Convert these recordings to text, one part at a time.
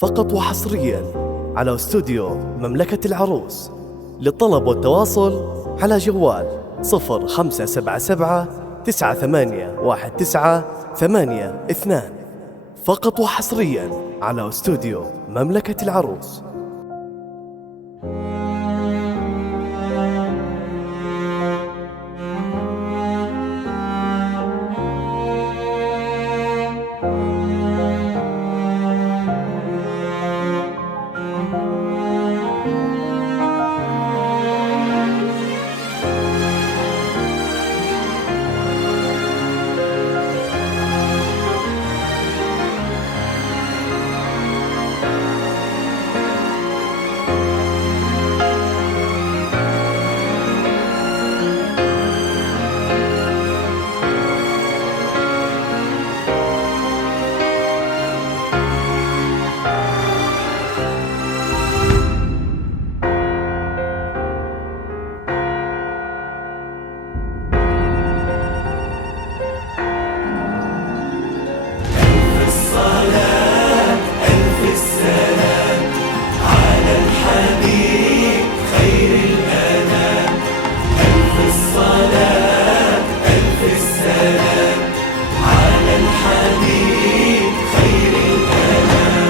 فقط وحصريا على استوديو مملكة العروس. للطلب والتواصل على جوال 0577 981982. فقط وحصريا على استوديو مملكة العروس.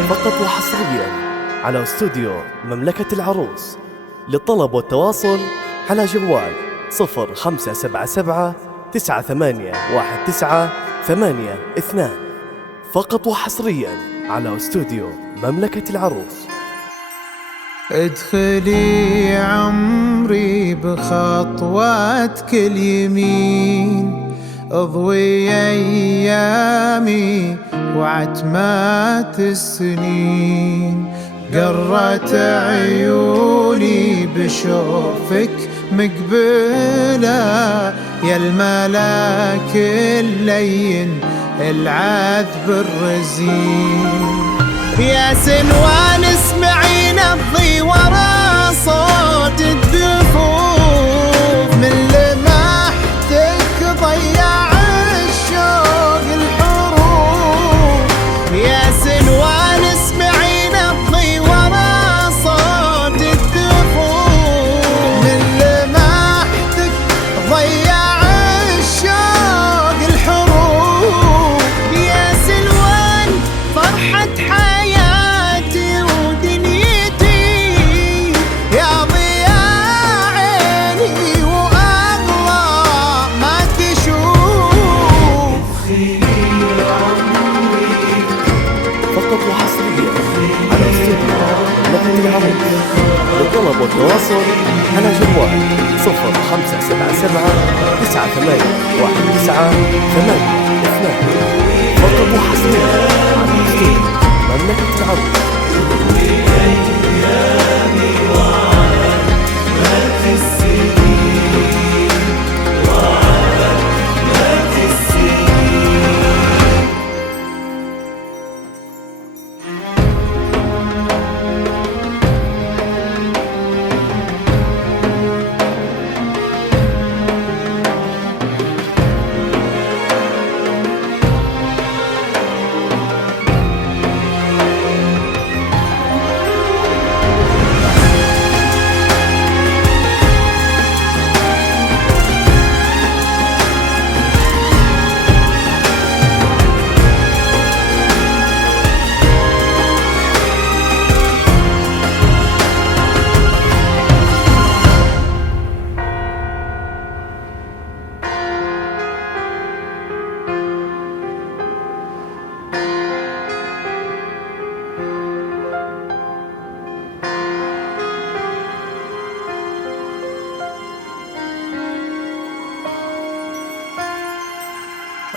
فقط وحصريا على استوديو مملكة العروس. للطلب والتواصل على جوال 0577 981982. فقط وحصريا على استوديو مملكة العروس. ادخلي عمري بخطواتك اليمين، اضوي ايامي وعتمات السنين، قرت عيوني بشوفك مقبلة، يا الملاك اللين العذب الرزين، يا سنوان اسمعي نبضي ورا صوت الدفوف، من لمحتك ضيع الشوق الحروف، يا سنوان اسمعي نبضي ورا صوت الدفوف، من لمحتك ضيع الشوق الحروف، يا سنوان فرحة حياتي ودنيتي، يا ضياء عيني وأغلى ما تشوف. فقط وحصريا على استوديو مملكة العروس. للطلب والتواصل على جوال 0577 981982. فقط وحصريا على استوديو مملكة العروس.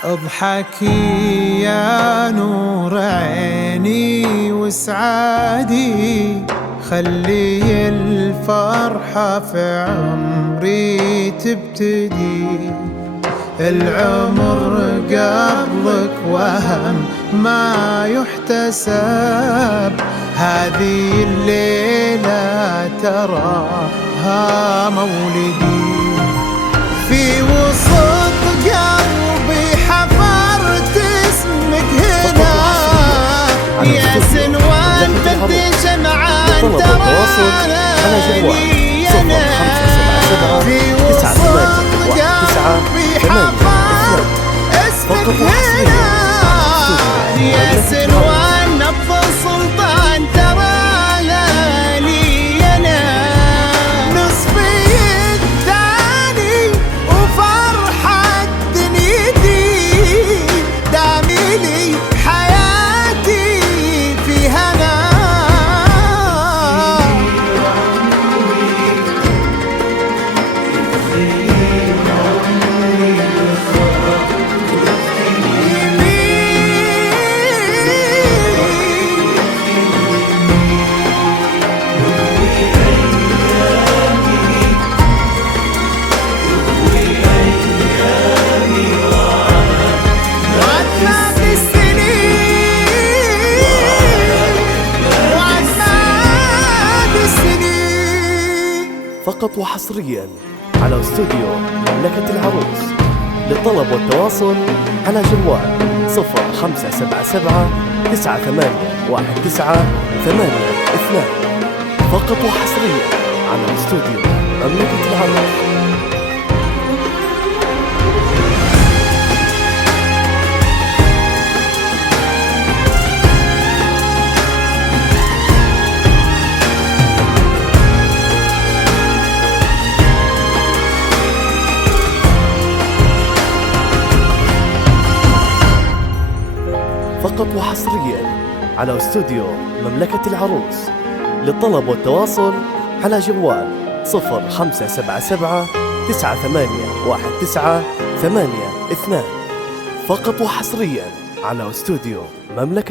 اضحكي يا نور عيني وسعادي، خلي الفرحة في عمري تبتدي، العمر قبلك وهم ما يحتسب، هذه الليلة تراها مولدي، في وسط قلبي حفرت اسمك هنا، يا سنوان على جوال 0577 98 فقط وحصريا ياسر والنبض سلطان تراها لي انا نصفي الثاني وفرحة دنيتي دامي لي حياتي في هنا فقط وحصريا على استوديو مملكة العروس. للطلب والتواصل على جوال 0577 98 فقط وحصريا على استوديو مملكة العروس. فقط وحصريا على استوديو مملكة العروس. للطلب والتواصل على جوال 0577 98 فقط وحصريا على استوديو مملكة